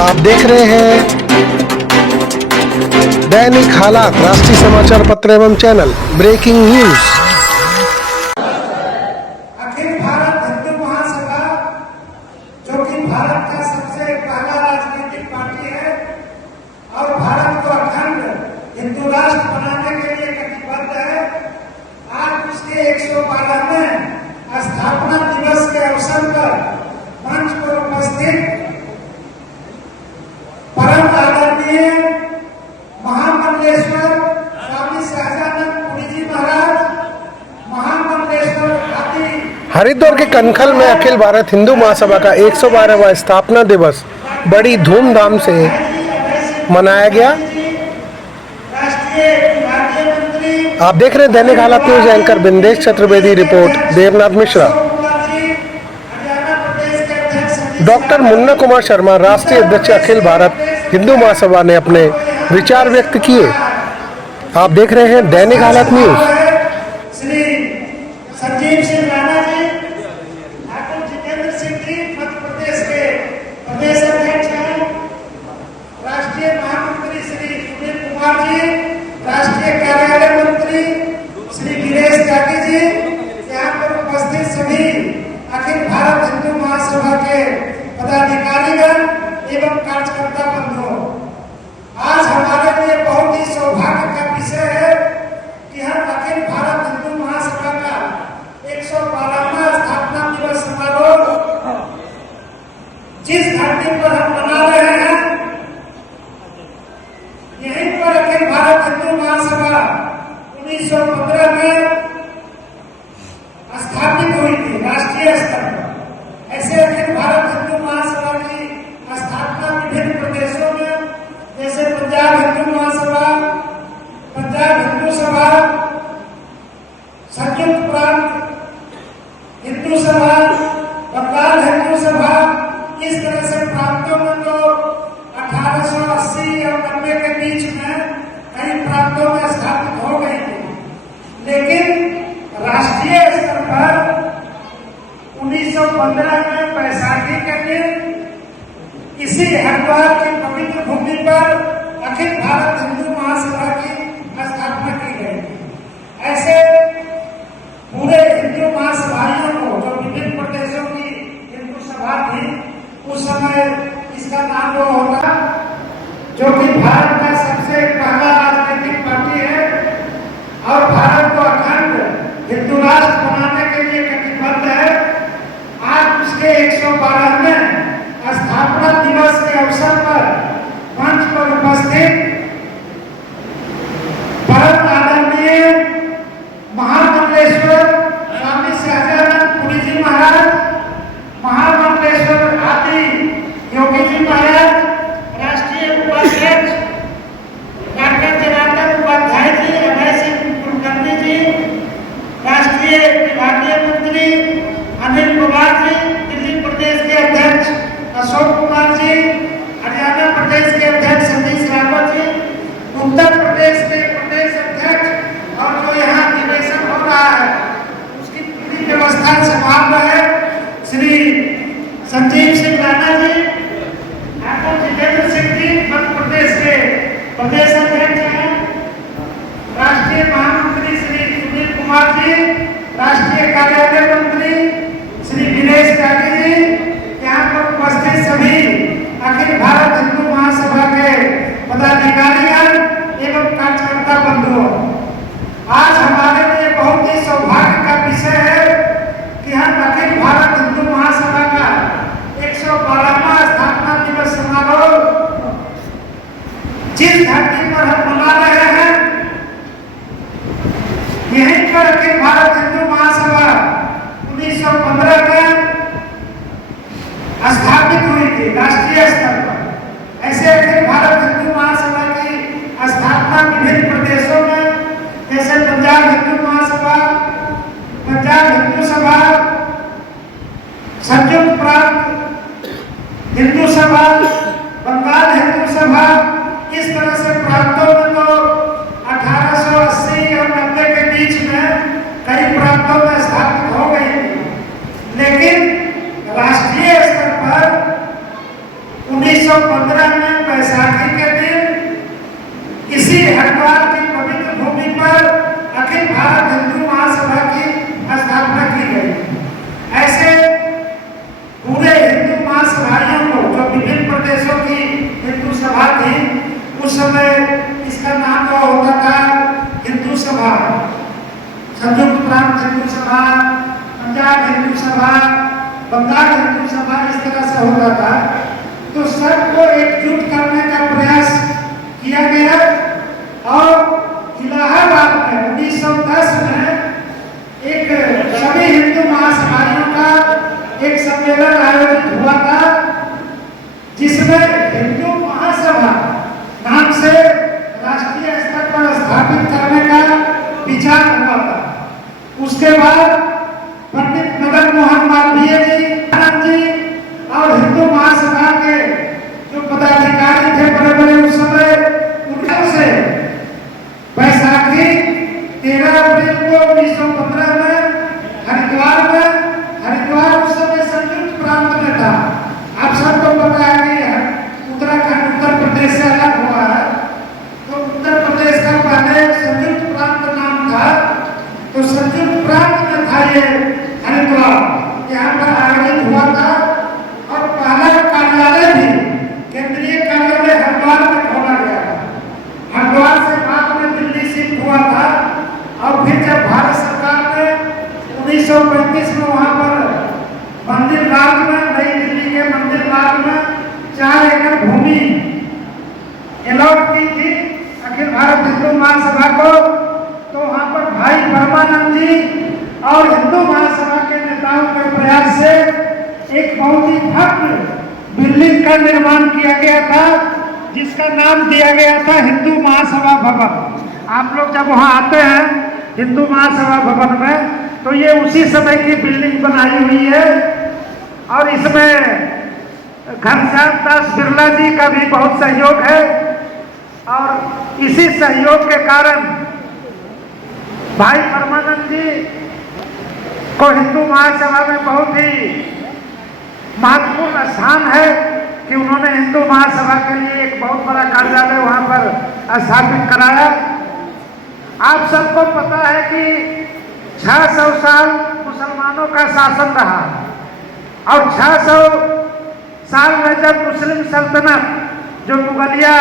आप देख रहे हैं दैनिक हालात राष्ट्रीय समाचार पत्र एवं चैनल ब्रेकिंग न्यूज। अखिल भारत हिंदू महासभा जो कि भारत का सबसे पहला राजनीतिक पार्टी है और भारत को अखंड हिंदू राष्ट्र बनाने के लिए कटिबद्ध है, आज उसके 112वें स्थापना दिवस के अवसर पर मंच पर उपस्थित परम आदरणीय महामंडलेश्वर स्वामी सहजानंद पुरी जी महाराज, महामंडलेश्वर आदि हरिद्वार के कनखल में अखिल भारत हिंदू महासभा का 112वां स्थापना दिवस बड़ी धूमधाम से मनाया गया। आप देख रहे हैं Dainik Halaat news. Anchor Bindesh Chaturvedi, report Devnath Mishra. Doctor Munna Kumar Sharma, राष्ट्रीय अध्यक्ष अखिल भारत हिंदू महासभा ने अपने विचार व्यक्त किए। आप देख रहे हैं दैनिक हालात न्यूज। श्री संजीव सिंह राणा जी, ठाकुर जितेंद्र सिंह जी मध्य प्रदेश के प्रदेश अध्यक्ष हैं, राष्ट्रीय महामंत्री श्री सुनील कुमार जी, राष्ट्रीय कार्यालय मंत्री श्री गिरीश त्यागी जी, यहाँ पर उपस्थित सभी अखिल भारत हिंदू महासभा के पदाधिकारीगण एवं कार्यकर्ता बंधुओं, आज हमारे लिए बहुत ही सौभाग्य का विषय है कि हम अखिल भारत हिंदू महासभा का 112वां स्थापना दिवस समारोह जिस धरती पर हम मना रहे हैं, यहीं पर अखिल भारत हिंदू महासभा 1915 में स्थापित हुई थी राष्ट्रीय स्तर पर। ऐसे अखिल भारत हिंदू महासभा की स्थापना विभिन्न प्रदेशों में, जैसे पंजाब हिंदू महासभा, पंजाब हिंदू सभा, संयुक्त प्रांत हिंदू सभा, बंगाल हिंदू सभा, इस तरह से प्रांतों में तो 1880 और 90 के बीच में कई प्रांतों में स्थापित हो गई थी, लेकिन राष्ट्रीय स्तर पर 1915 में बैसाखी के दिन इसी हरिद्वार की पवित्र भूमि पर अखिल भारत हिंदू महासभा की स्थापना की गई। ऐसे पूरे हिंदू महासभाइयों को, जो विभिन्न प्रदेशों की हिंदू सभा थी, उस समय इसका नाम वो होता जो कि भारत का सबसे पहला राजनीतिक पार्टी है और भारत को अखंड हिंदू राष्ट्र बनाने के लिए कटिबद्ध है। आज उसके 112वें स्थापना दिवस के अवसर पर मंच पर उपस्थित परम आदरणीय महामंडलेश्वर स्वामी सहजानंद पुरी जी महाराज, महामंडलेश्वर आदि योगी जी महाराज, राष्ट्रीय उपाध्यक्ष डॉक्टर जनार्दन उपाध्याय जी, अभय सिंह कुलकर्णी जी, राष्ट्रीय विभागीय मंत्री अनिल कुमार जी, दिल्ली प्रदेश के अध्यक्ष अशोक कुमार जी, हरियाणा प्रदेश के अध्यक्ष सतीश रावत जी, उत्तर प्रदेश के प्रदेश अध्यक्ष और जो यहाँ अधिवेशन हो रहा है उसकी पूरी व्यवस्था संभाल रहे श्री संजीव सिंह राणा जी, ठाकुर जितेंद्र सिंह जी मध्य प्रदेश के प्रदेश अध्यक्ष हैं, राष्ट्रीय महामंत्री श्री सुनील कुमार जी, राष्ट्रीय कार्यालय मंत्री श्री गिरीश त्यागी जी, यहाँ पर उपस्थित सभी अखिल भारत हिंदू महासभा के पदाधिकारीगण एवं कार्यकर्ता बंधुओं, आज हमारे लिए बहुत ही सौभाग्य का विषय है कि हम अखिल भारत हिंदू महासभा का 112वां स्थापना दिवस समारोह जिस धरती पर हम मना रहे हैं, यहीं पर अखिल भारत हिंदू महासभा 1915 में स्थापित हुई थी राष्ट्रीय स्तर पर। ऐसे अखिल भारत हिंदू महासभा की स्थापना विभिन्न प्रदेशों में, जैसे पंजाब हिंदू महासभा, पंजाब हिंदू सभा, संयुक्त प्रांत हिंदू सभा, बंगाल हिंदू सभा, इस तरह से प्रांतों में तो 1880 और 90 के बीच में कई प्रांतों में स्थापित हो गई थी, लेकिन राष्ट्रीय स्तर पर 19 1915 में बैसाखी के दिन इसी हरिद्वार की पवित्र भूमि पर अखिल भारत हिंदू महासभा की स्थापना की गई। ऐसे पूरे हिंदू महासभाइयों को, जो विभिन्न प्रदेशों की हिंदू सभा थी, उस समय इसका नाम क्या होता था, हिंदू सभा, संयुक्त प्रांत हिंदू सभा, पंजाब हिंदू सभा, बंगाल हिंदू सभा, इस तरह से होता था। तो सबको एकजुट करने का प्रयास किया गया और इलाहाबाद में 1910 में एक सभी हिंदू महासभाइयों का एक सम्मेलन आयोजित हुआ था, जिसमें हिंदू महासभा नाम से राष्ट्रीय स्तर पर स्थापित करने का विचार हुआ था। उसके बाद पंडित मदन मोहन मालवीय जी, आनंद जी और हिंदू महासभा के जो पदाधिकारी थे बड़े बड़े, उस समय उनके से बैसाखी 13 अप्रैल को 1915 में हरिद्वार उस समय संयुक्त प्रांत में था। आप सबको पता है कि उत्तराखंड उत्तर प्रदेश से अलग हुआ है, तो उत्तर प्रदेश का पहले संयुक्त प्रांत नाम था, तो संयुक्त प्रांत में था ये हरिद्वार, यहाँ पर आयोजित हुआ था। और पहला कार्यालय भी, केंद्रीय कार्यालय हरिद्वार में खोला गया था। हरिद्वार से बाद में दिल्ली शिफ्ट हुआ था और फिर जब भारत सरकार ने 1935 में वहाँ पर मंदिर राज में, नई दिल्ली के मंदिर राज में 4 एकड़ भूमि अलॉट की थी अखिल भारत हिंदू महासभा को, तो वहाँ पर भाई परमानंद जी और हिंदू महासभा के नेताओं के प्रयास से एक बहुत ही भव्य बिल्डिंग का निर्माण किया गया था, जिसका नाम दिया गया था हिंदू महासभा भवन। आप लोग जब वहाँ आते हैं हिंदू महासभा भवन में, तो ये उसी समय की बिल्डिंग बनाई हुई है और इसमें घनश्याम दास बिरला जी का भी बहुत सहयोग है। और इसी सहयोग के कारण भाई परमानंद जी को हिंदू महासभा में बहुत ही महत्वपूर्ण स्थान है कि उन्होंने हिंदू महासभा के लिए एक बहुत बड़ा कार्यालय वहां पर स्थापित कराया। आप सबको पता है कि 600 साल मुसलमानों का शासन रहा और 600 साल में जब मुस्लिम सल्तनत, जो मुगलिया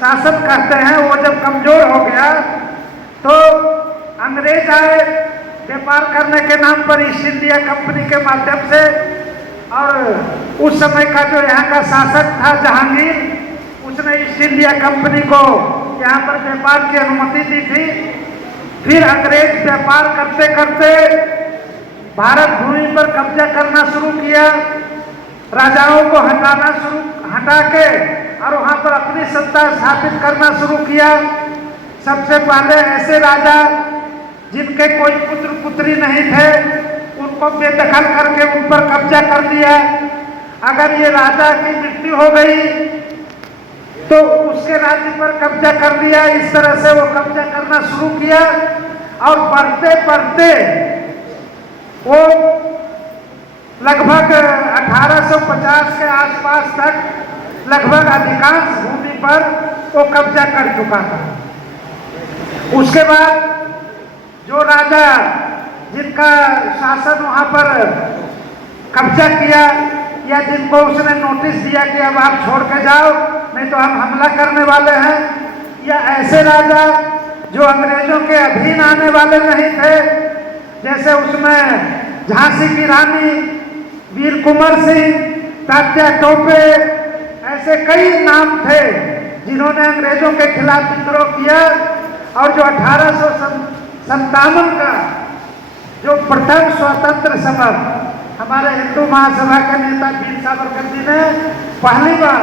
शासन कहते हैं, वो जब कमजोर हो गया तो अंग्रेज आए व्यापार करने के नाम पर ईस्ट इंडिया कंपनी के माध्यम से। और उस समय का जो यहाँ का शासक था जहांगीर, उसने ईस्ट इंडिया कंपनी को यहाँ पर व्यापार की अनुमति दी थी। फिर अंग्रेज व्यापार करते करते भारत भूमि पर कब्जा करना शुरू किया, राजाओं को हटा के और वहाँ पर अपनी सत्ता स्थापित करना शुरू किया। सबसे पहले ऐसे राजा जिनके कोई पुत्र पुत्री नहीं थे, उनको बेदखल करके उन पर कब्जा कर दिया। अगर ये राजा की मृत्यु हो गई तो उसके राज्य पर कब्जा कर दिया। इस तरह से वो कब्जा करना शुरू किया और बढ़ते बढ़ते वो लगभग 1850 के आसपास तक लगभग अधिकांश भूमि पर वो कब्जा कर चुका था। उसके बाद जो राजा जिनका शासन वहाँ पर कब्जा किया या जिनको उसने नोटिस दिया कि अब आप छोड़ के जाओ नहीं तो हम हमला करने वाले हैं, या ऐसे राजा जो अंग्रेजों के अधीन आने वाले नहीं थे, जैसे उसमें झांसी की रानी, वीर कुंवर सिंह, तात्या टोपे, ऐसे कई नाम थे जिन्होंने अंग्रेजों के खिलाफ विद्रोह किया। और जो 1857 का जो प्रथम स्वतंत्र समर हमारे हिंदू महासभा के नेता वीर सावरकर जी ने पहली बार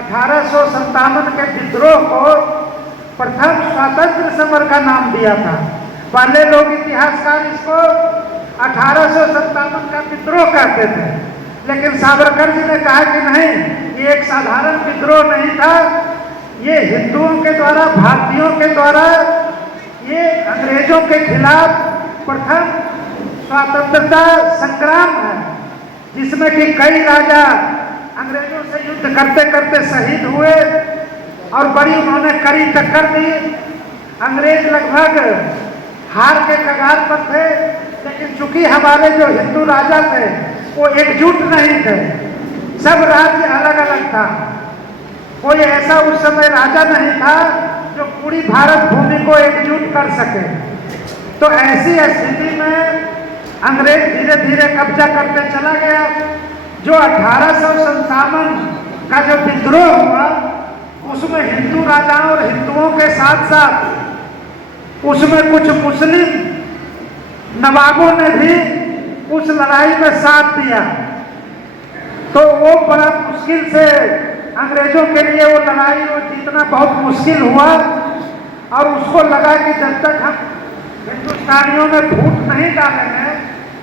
1857 के विद्रोह को प्रथम स्वतंत्र समर का नाम दिया था। पहले लोग इतिहासकार इसको 1857 का विद्रोह कहते थे, लेकिन सावरकर जी ने कहा कि नहीं, ये एक साधारण विद्रोह नहीं था, ये हिंदुओं के द्वारा, भारतीयों के द्वारा ये अंग्रेजों के खिलाफ प्रथम स्वतंत्रता संग्राम है, जिसमें कि कई राजा अंग्रेजों से युद्ध करते करते शहीद हुए और बड़ी उन्होंने कड़ी टक्कर दी। अंग्रेज लगभग हार के कगार पर थे, लेकिन चूंकि हमारे जो हिंदू राजा थे वो एकजुट नहीं थे, सब राज्य अलग अलग था। कोई ऐसा उस समय राजा नहीं था जो पूरी भारत भूमि को एकजुट कर सके। तो ऐसी स्थिति में अंग्रेज धीरे धीरे कब्जा करते चला गया। जो 1857 का जो विद्रोह हुआ उसमें हिंदू राजाओं और हिंदुओं के साथ साथ उसमें कुछ मुस्लिम नवाबों ने भी उस लड़ाई में साथ दिया। तो वो बड़ा मुश्किल से अंग्रेजों के लिए वो लड़ाई वो जीतना बहुत मुश्किल हुआ और उसको लगा कि जब तक हम हिंदुस्तानियों में फूट नहीं डालेंगे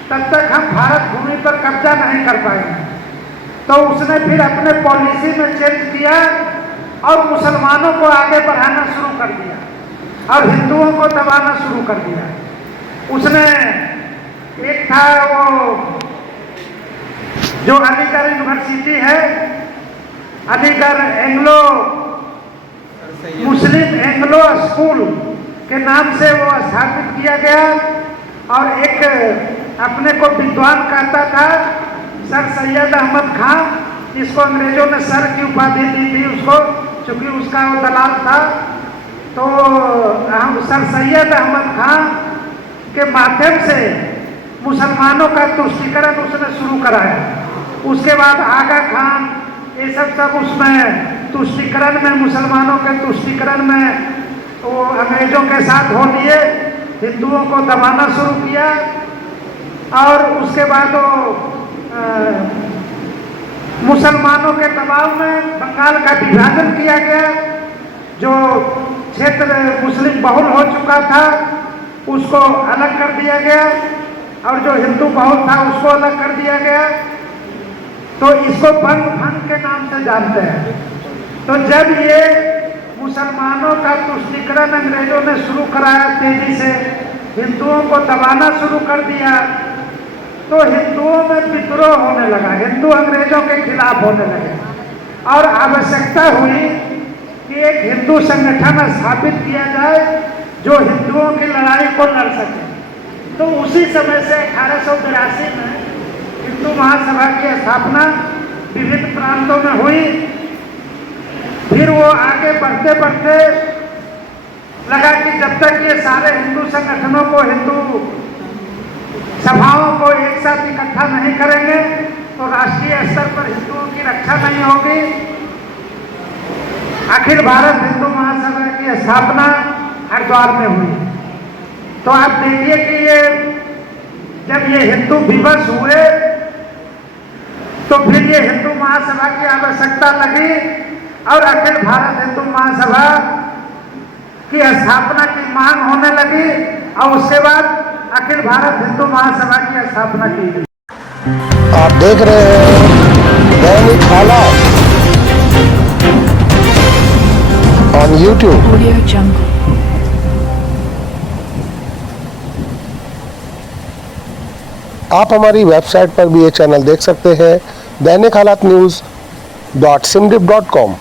तब तक हम भारत भूमि पर कब्जा नहीं कर पाएंगे। तो उसने फिर अपने पॉलिसी में चेंज किया और मुसलमानों को आगे बढ़ाना शुरू कर दिया और हिंदुओं को दबाना शुरू कर दिया। उसने एक था वो जो अलीगढ़ यूनिवर्सिटी है, अलीगढ़ एंग्लो मुस्लिम एंग्लो स्कूल के नाम से वो स्थापित किया गया और एक अपने को विद्वान कहता था सर सैयद अहमद खां, जिसको अंग्रेजों ने सर की उपाधि दी थी उसको, चूंकि उसका वो दलाल था। तो हम सर सैयद अहमद खां के माध्यम से मुसलमानों का तुष्टीकरण उसने शुरू कराया। उसके बाद आगा खान, ये सब उसमें तुष्टीकरण में, मुसलमानों के तुष्टीकरण में वो अंग्रेजों के साथ हो लिए, हिंदुओं को दबाना शुरू किया। और उसके बाद वो मुसलमानों के दबाव में बंगाल का विभाजन किया गया। जो क्षेत्र मुस्लिम बहुल हो चुका था उसको अलग कर दिया गया और जो हिंदू बहुल था उसको अलग कर दिया गया। तो इसको बंग भंग के नाम से जानते हैं। तो जब ये मुसलमानों का तुष्टीकरण अंग्रेजों ने शुरू कराया, तेजी से हिंदुओं को दबाना शुरू कर दिया, तो हिंदुओं में विद्रोह होने लगा, हिंदू अंग्रेजों के खिलाफ होने लगे और आवश्यकता हुई कि एक हिंदू संगठन स्थापित किया जाए जो हिंदुओं की लड़ाई को लड़ सके। तो उसी समय से 1882 में हिंदू महासभा की स्थापना विभिन्न प्रांतों में हुई। फिर वो आगे बढ़ते बढ़ते लगा कि जब तक ये सारे हिंदू संगठनों को, हिंदू सभाओं को एक साथ इकट्ठा नहीं करेंगे तो राष्ट्रीय स्तर पर हिंदुओं की रक्षा नहीं होगी। अखिल भारत हिंदू महासभा की स्थापना हरिद्वार में हुई। तो आप देखिए कि ये जब ये हिंदू विवश हुए तो फिर ये हिंदू महासभा की आवश्यकता लगी और अखिल भारत हिंदू महासभा की स्थापना की मांग होने लगी और उसके बाद अखिल भारत हिंदू महासभा की स्थापना की गई। आप देख रहे हैं दैनिक हालात ऑन YouTube। Audio Jungle। आप हमारी वेबसाइट पर भी ये चैनल देख सकते हैं, दैनिक हालात न्यूज़.simdip.com।